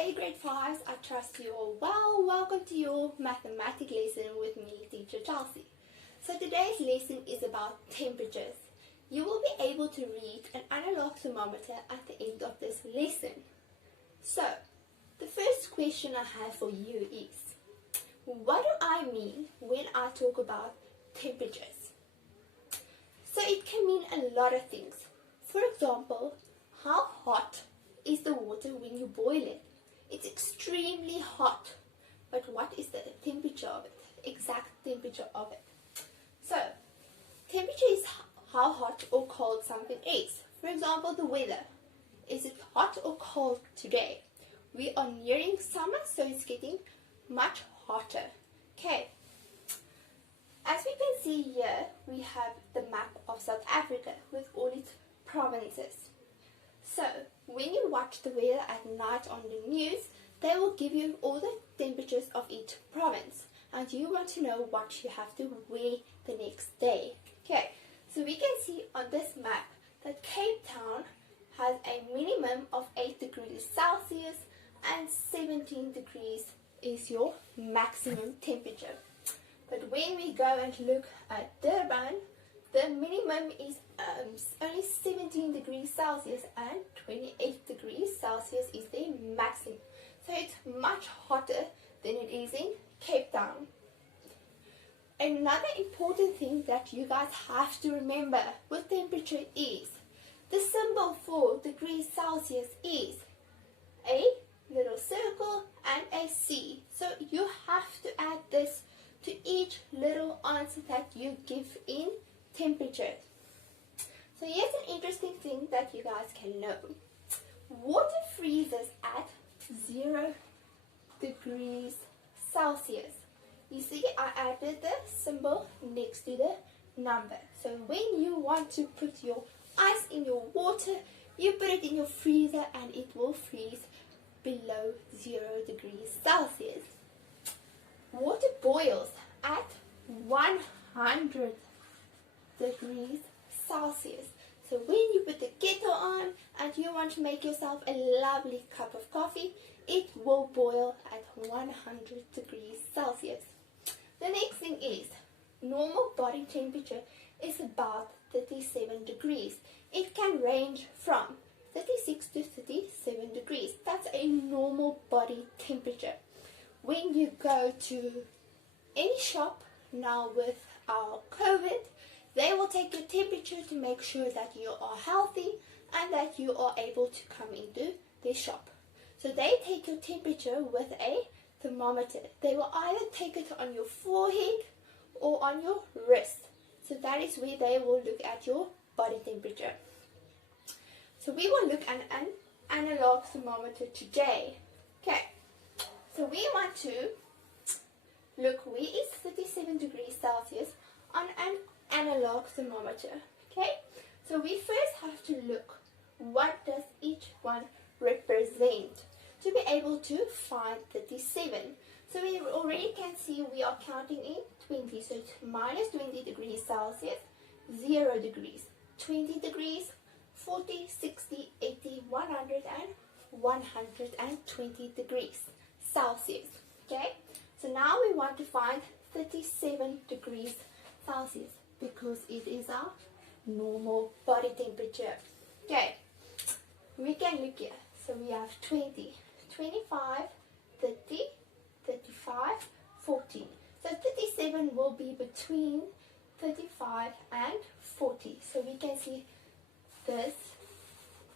day, grade 5s. I trust you all well. Welcome to your mathematics lesson with me, teacher Chelsea. So today's lesson is about temperatures. You will be able to read an analog thermometer at the end of this lesson. So, the first question I have for you is, what do I mean when I talk about temperatures? So it can mean a lot of things. For example, how hot is the water when you boil it? It's extremely hot. But what is the temperature of it? Exact temperature of it. So, temperature is how hot or cold something is. For example, the weather. Is it hot or cold today? We are nearing summer, so it's getting much hotter. Okay. As we can see here, we have the map of South Africa with all its provinces. So, when you watch the weather at night on the news, they will give you all the temperatures of each province. And you want to know what you have to wear the next day. Okay, so we can see on this map that Cape Town has a minimum of 8 degrees Celsius and 17 degrees is your maximum temperature. But when we go and look at Durban, the minimum is only 17 degrees Celsius and 28 degrees Celsius is the maximum. So it's much hotter than it is in Cape Town. Another important thing that you guys have to remember with temperature is the symbol for degrees Celsius is a little circle and a C. So you have to add this to each little answer that you give in temperature. So here's an interesting thing that you guys can know. Water freezes at 0 degrees Celsius. You see, I added the symbol next to the number. So when you want to put your ice in your water, you put it in your freezer and it will freeze below 0 degrees Celsius. Water boils at 100 degrees Celsius. So when you put the kettle on and you want to make yourself a lovely cup of coffee, it will boil at 100 degrees Celsius. The next thing is, normal body temperature is about 37 degrees. It can range from 36 to 37 degrees. That's a normal body temperature. When you go to any shop now with our COVID, they will take your temperature to make sure that you are healthy and that you are able to come into their shop. So they take your temperature with a thermometer. They will either take it on your forehead or on your wrist. So that is where they will look at your body temperature. So we will look at an analog thermometer today. Okay. So we want to look where is 37 degrees Celsius on an analog thermometer. Okay. So we first have to look what does each one represent to be able to find 37. So we already can see we are counting in 20. So it's minus 20 degrees Celsius, 0 degrees, 20 degrees, 40, 60, 80, 100 and 120 degrees Celsius. Okay, so now we want to find 37 degrees Celsius because it is our normal body temperature. Okay, we can look here. So we have 20, 25, 30, 35, 40. So 37 will be between 35 and 40. So we can see this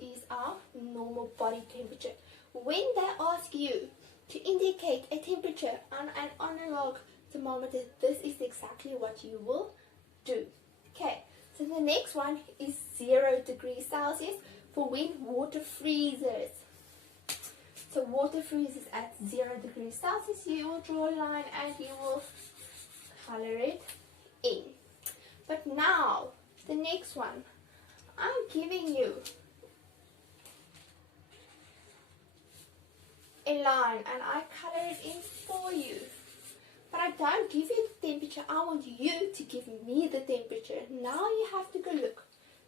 is our normal body temperature. When they ask you to indicate a temperature on an analog thermometer, this is exactly what you will do. Okay, so the next one is 0 degrees Celsius for when water freezes. So water freezes at 0 degrees Celsius. You will draw a line and you will color it in. But now, the next one, I'm giving you a line and I color it in for you. But I don't give you the temperature, I want you to give me the temperature. Now you have to go look.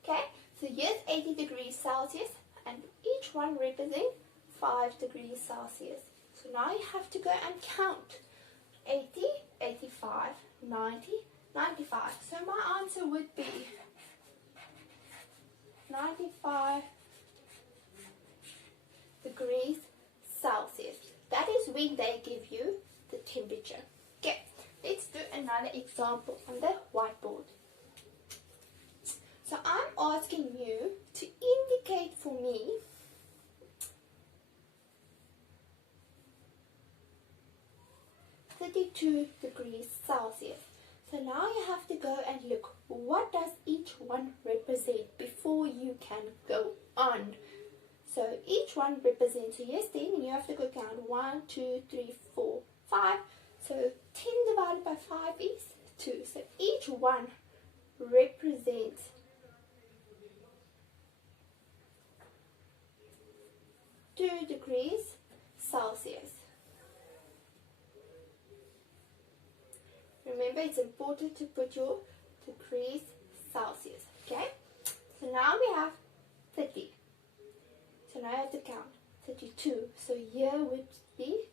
Okay, so here's 80 degrees Celsius and each one represents 5 degrees Celsius. So now you have to go and count. 80, 85, 90, 95. So my answer would be 95 degrees Celsius. That is when they give you the temperature. Okay, let's do another example on the whiteboard. So I'm asking you to indicate for me (32 degrees Celsius). So now you have to go and look, what does each one represent before you can go on? So each one represents, so yes, 10, and you have to go count 1, 2, 3, 4, 5. So 10 divided by 5 is 2. So each one represents 2 degrees Celsius. Remember, it's important to put your degrees Celsius, okay? So now we have 30. So now I have to count 32. So here would be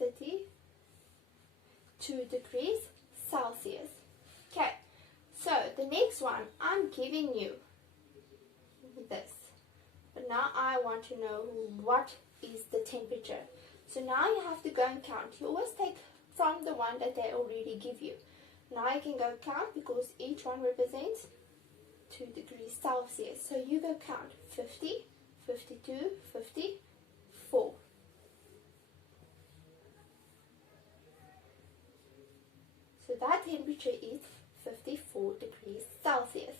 32 degrees Celsius. Okay, so the next one, I'm giving you this. But now I want to know what is the temperature. So now you have to go and count. You always take from the one that they already give you. Now you can go count because each one represents 2 degrees Celsius. So you go count 50, 52, 54. So that temperature is 54 degrees Celsius.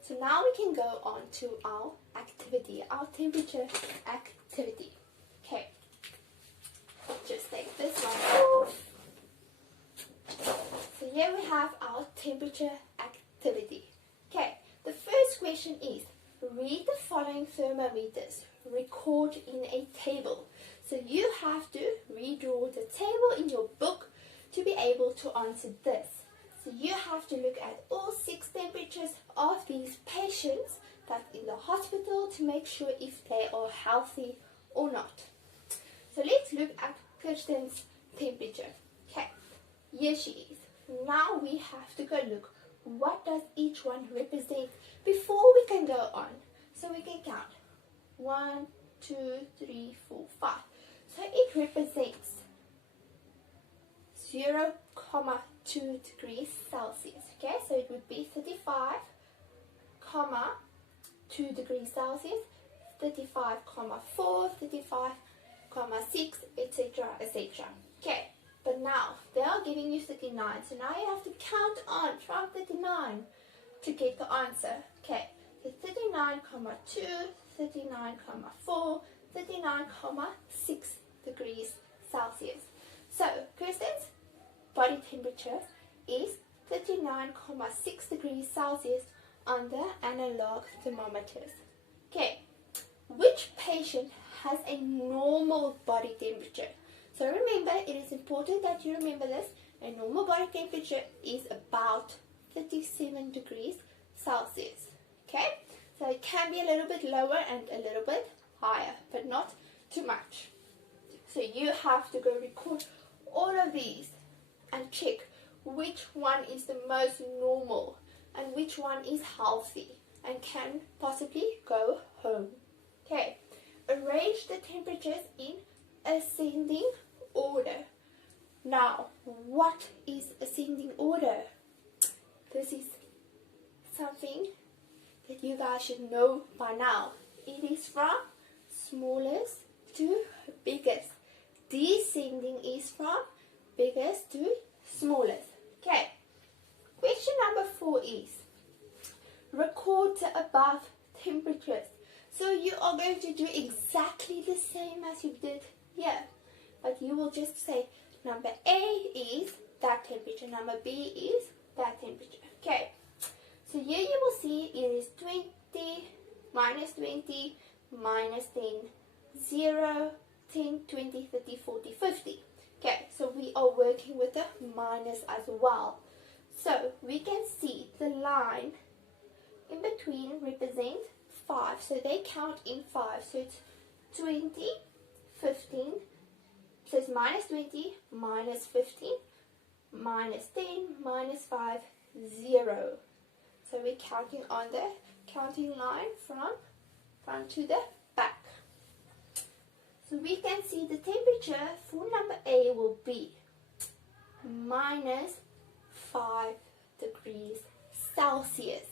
So now we can go on to our activity, our temperature activity. Okay, just take this one off. So here we have our temperature activity. Okay, the first question is, read the following thermometers, record in a table. So you have to redraw the table in your book to be able to answer this. So you have to look at all 6 temperatures of these patients that's in the hospital to make sure if they are healthy or not. So let's look at Kirsten's temperature. Okay, here she is. Now we have to go look, what does each one represent before we can go on. So we can count 1, 2, 3, 4, 5. So it represents 0,2 degrees Celsius. Okay, so it would be 35,2 degrees Celsius, 35,4, 35,6, etc., etc. Okay, but now they are giving you 39, so now you have to count on from 39 to get the answer. Okay, so 39,2, 39,4, 39,6 degrees Celsius. So Kirsten's body temperature is 39,6 degrees Celsius on the analog thermometers. Okay, which patient has a normal body temperature? So remember, it is important that you remember this. A normal body temperature is about 37 degrees Celsius. Okay, so it can be a little bit lower and a little bit higher, but not too much. So you have to go record all of these and check which one is the most normal and which one is healthy and can possibly go home. Okay, arrange the temperatures in ascending order. Now, what is ascending order? This is something that you guys should know by now. It is from smallest to biggest. Descending is from biggest to smallest. Okay, question number 4 is, record the above temperatures. So you are going to do exactly the same as you did here, but you will just say number A is that temperature, number B is that temperature. Okay, so here you will see it is 20, minus 20, minus 10, 0, 10, 20, 30, 40, 50. Okay, so we are working with the minus as well. So we can see the line in between represents 5, so they count in 5. So it's 20, 15, so it's minus 20, minus 15, minus 10, minus 5, 0. So we're counting on the counting line from front to the back. So we can see the temperature for number A will be minus 5 degrees Celsius.